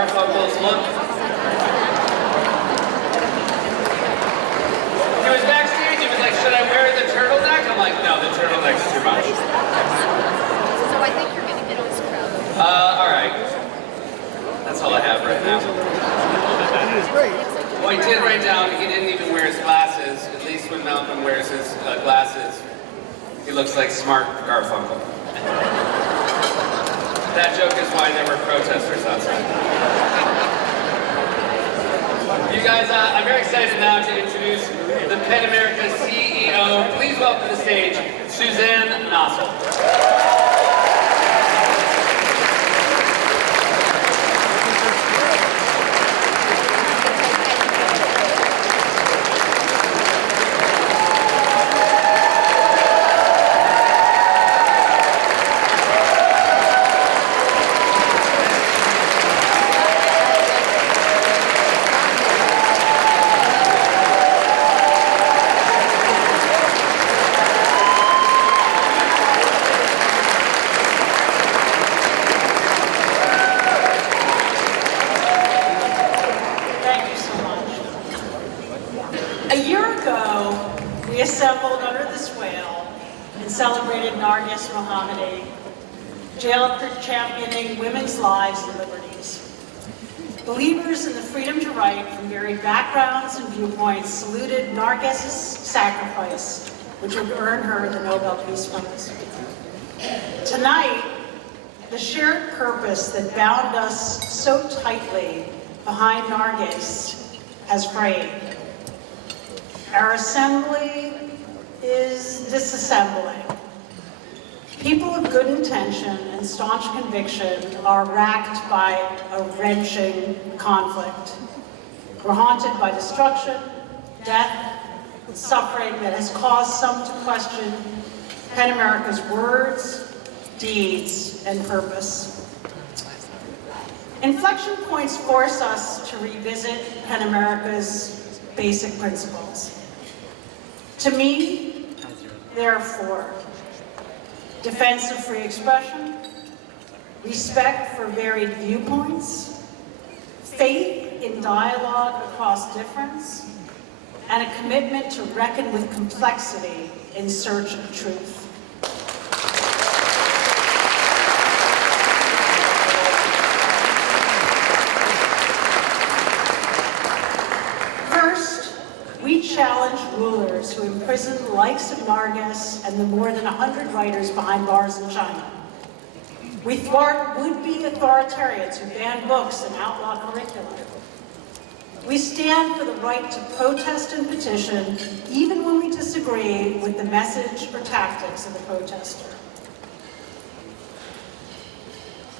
Garfunkel's look. He was backstage, he was like, should I wear the turtleneck? I'm like, no, the turtleneck's too much. So I think you're gonna get this crowd. All right. That's all I have right now. Well, he did write down he didn't even wear his glasses. At least when Malcolm wears his glasses, he looks like smart Garfunkel. That joke is why there were protesters outside. You guys, I'm very excited now to introduce the PEN America CEO. Please welcome to the stage, Suzanne Nossel. A year ago, we assembled under this whale and celebrated Nargis Mohammadi, jailed for championing women's lives and liberties. Believers in the freedom to write from varied backgrounds and viewpoints saluted Nargis's sacrifice, which would earn her the Nobel Peace Prize. Tonight, the shared purpose that bound us so tightly behind Nargis has frayed. Our assembly is disassembling. People of good intention and staunch conviction are racked by a wrenching conflict. We're haunted by destruction, death, and suffering that has caused some to question PEN America's words, deeds, and purpose. Inflection points force us to revisit PEN America's basic principles. To me, there are four: defense of free expression, respect for varied viewpoints, faith in dialogue across difference, and a commitment to reckon with complexity in search of truth. We challenge rulers who imprison the likes of Nargis and the more than 100 writers behind bars in China. We thwart would-be authoritarians who ban books and outlaw curricula. We stand for the right to protest and petition, even when we disagree with the message or tactics of the protester.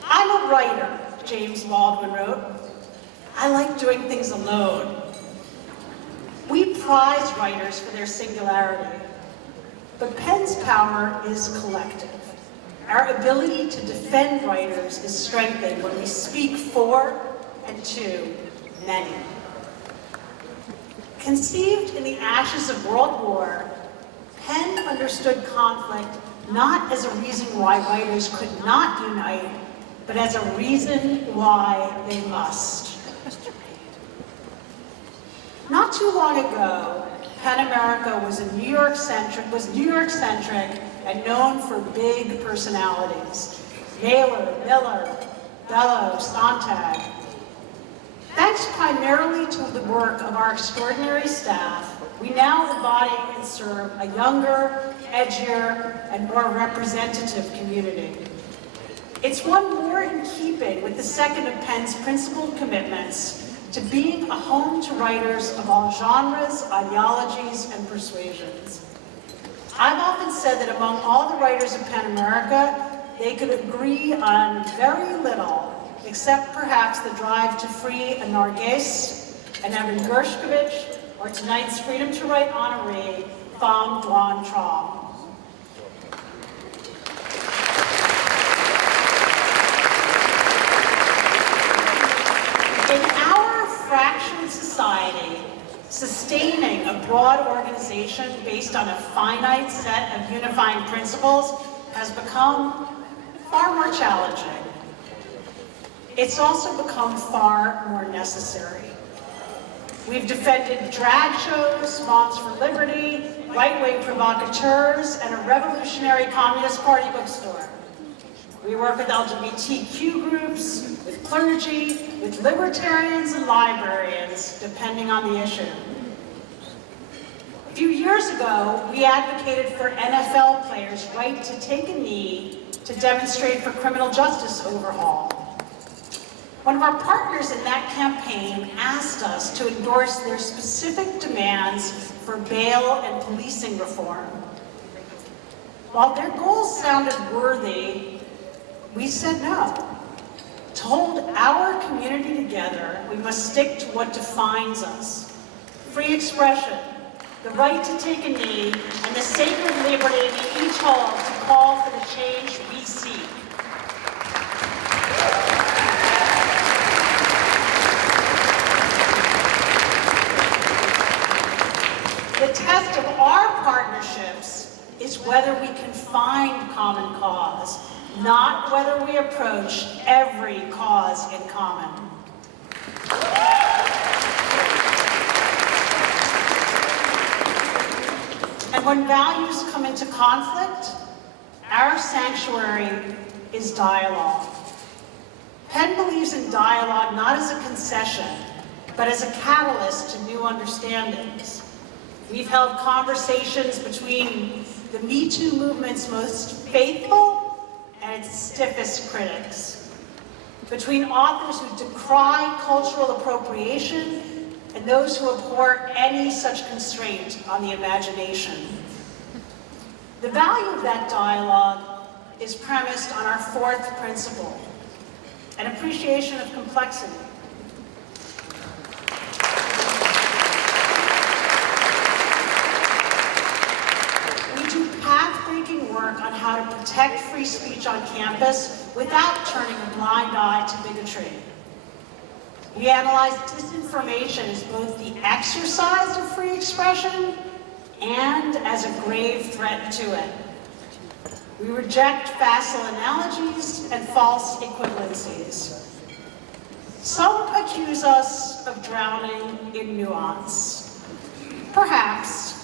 I'm a writer, James Baldwin wrote. I like doing things alone. We prize writers for their singularity, but PEN's power is collective. Our ability to defend writers is strengthened when we speak for and to many. Conceived in the ashes of World War, PEN understood conflict not as a reason why writers could not unite, but as a reason why they must. Not too long ago, PEN America was New York centric and known for big personalities: Naylor, Miller, Bellows, Sontag. Thanks primarily to the work of our extraordinary staff, we now embody and serve a younger, edgier, and more representative community. It's one more in keeping with the second of PEN's principled commitments to being a home to writers of all genres, ideologies, and persuasions. I've often said that among all the writers of PEN America, they could agree on very little, except perhaps the drive to free a Nargis, an Evan Gershkovich, or tonight's Freedom to Write honoree, Pham Duan Trom. In our fractured society, sustaining a broad organization based on a finite set of unifying principles has become far more challenging. it's also become far more necessary. We've defended drag shows, Moms for Liberty, right-wing provocateurs, and a revolutionary Communist Party bookstore. We work with LGBTQ groups, with clergy, with libertarians and librarians, depending on the issue. A few years ago, we advocated for NFL players' right to take a knee to demonstrate for criminal justice overhaul. One of our partners in that campaign asked us to endorse their specific demands for bail and policing reform. While their goals sounded worthy, we said no. To hold our community together, we must stick to what defines us: free expression, the right to take a knee, and the sacred liberty we each hold to call for the change we seek. The test of our partnerships is whether we can find common cause, not whether we approach every cause in common. And when values come into conflict, our sanctuary is dialogue. Penn believes in dialogue not as a concession, but as a catalyst to new understandings. We've held conversations between the Me Too movement's most faithful and its stiffest critics, between authors who decry cultural appropriation and those who abhor any such constraint on the imagination. The value of that dialogue is premised on our fourth principle, an appreciation of complexity. Path-breaking work on how to protect free speech on campus without turning a blind eye to bigotry. We analyze disinformation as both the exercise of free expression and as a grave threat to it. We reject facile analogies and false equivalencies. Some accuse us of drowning in nuance. Perhaps.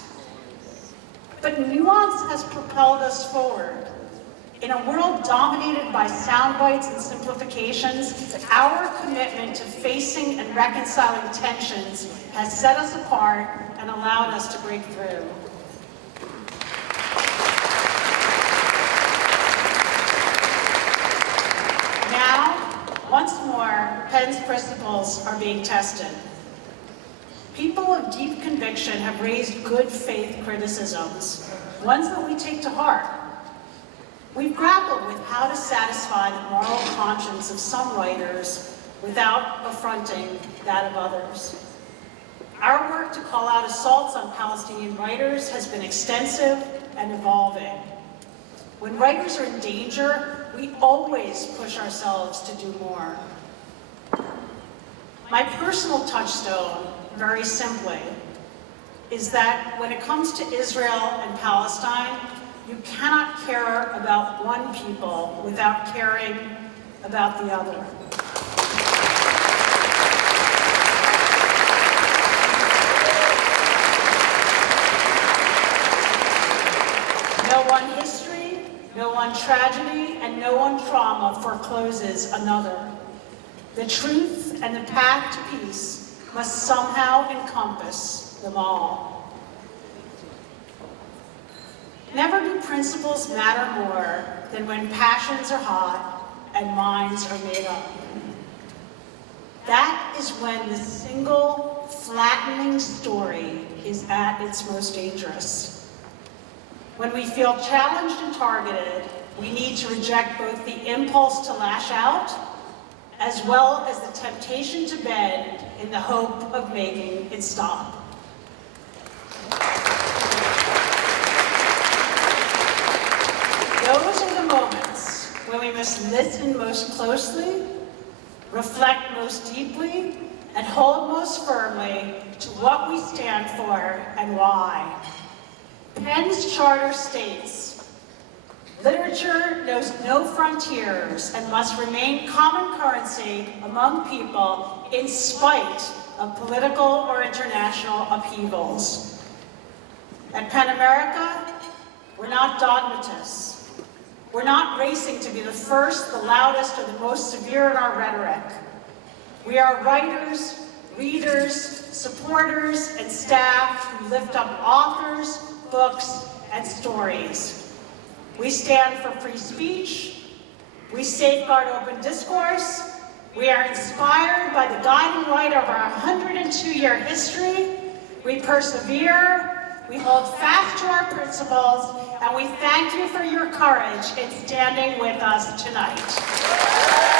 But nuance has propelled us forward. In a world dominated by sound bites and simplifications, our commitment to facing and reconciling tensions has set us apart and allowed us to break through. Now, once more, Penn's principles are being tested. People of deep conviction have raised good faith criticisms, ones that we take to heart. We've grappled with how to satisfy the moral conscience of some writers without affronting that of others. Our work to call out assaults on Palestinian writers has been extensive and evolving. When writers are in danger, we always push ourselves to do more. My personal touchstone, very simply, is that when it comes to Israel and Palestine, you cannot care about one people without caring about the other. No one history, no one tragedy, and no one trauma forecloses another. The truth and the path to peace must somehow encompass them all. Never do principles matter more than when passions are hot and minds are made up. That is when the single, flattening story is at its most dangerous. When we feel challenged and targeted, we need to reject both the impulse to lash out as well as the temptation to bend in the hope of making it stop. Those are the moments when we must listen most closely, reflect most deeply, and hold most firmly to what we stand for and why. Penn's charter states, Literature knows no frontiers and must remain common currency among people in spite of political or international upheavals. At PEN America, we're not dogmatists. We're not racing to be the first, the loudest, or the most severe in our rhetoric. We are writers, readers, supporters, and staff who lift up authors, books, and stories. We stand for free speech. We safeguard open discourse. We are inspired by the guiding light of our 102-year history. We persevere. We hold fast to our principles. And we thank you for your courage in standing with us tonight.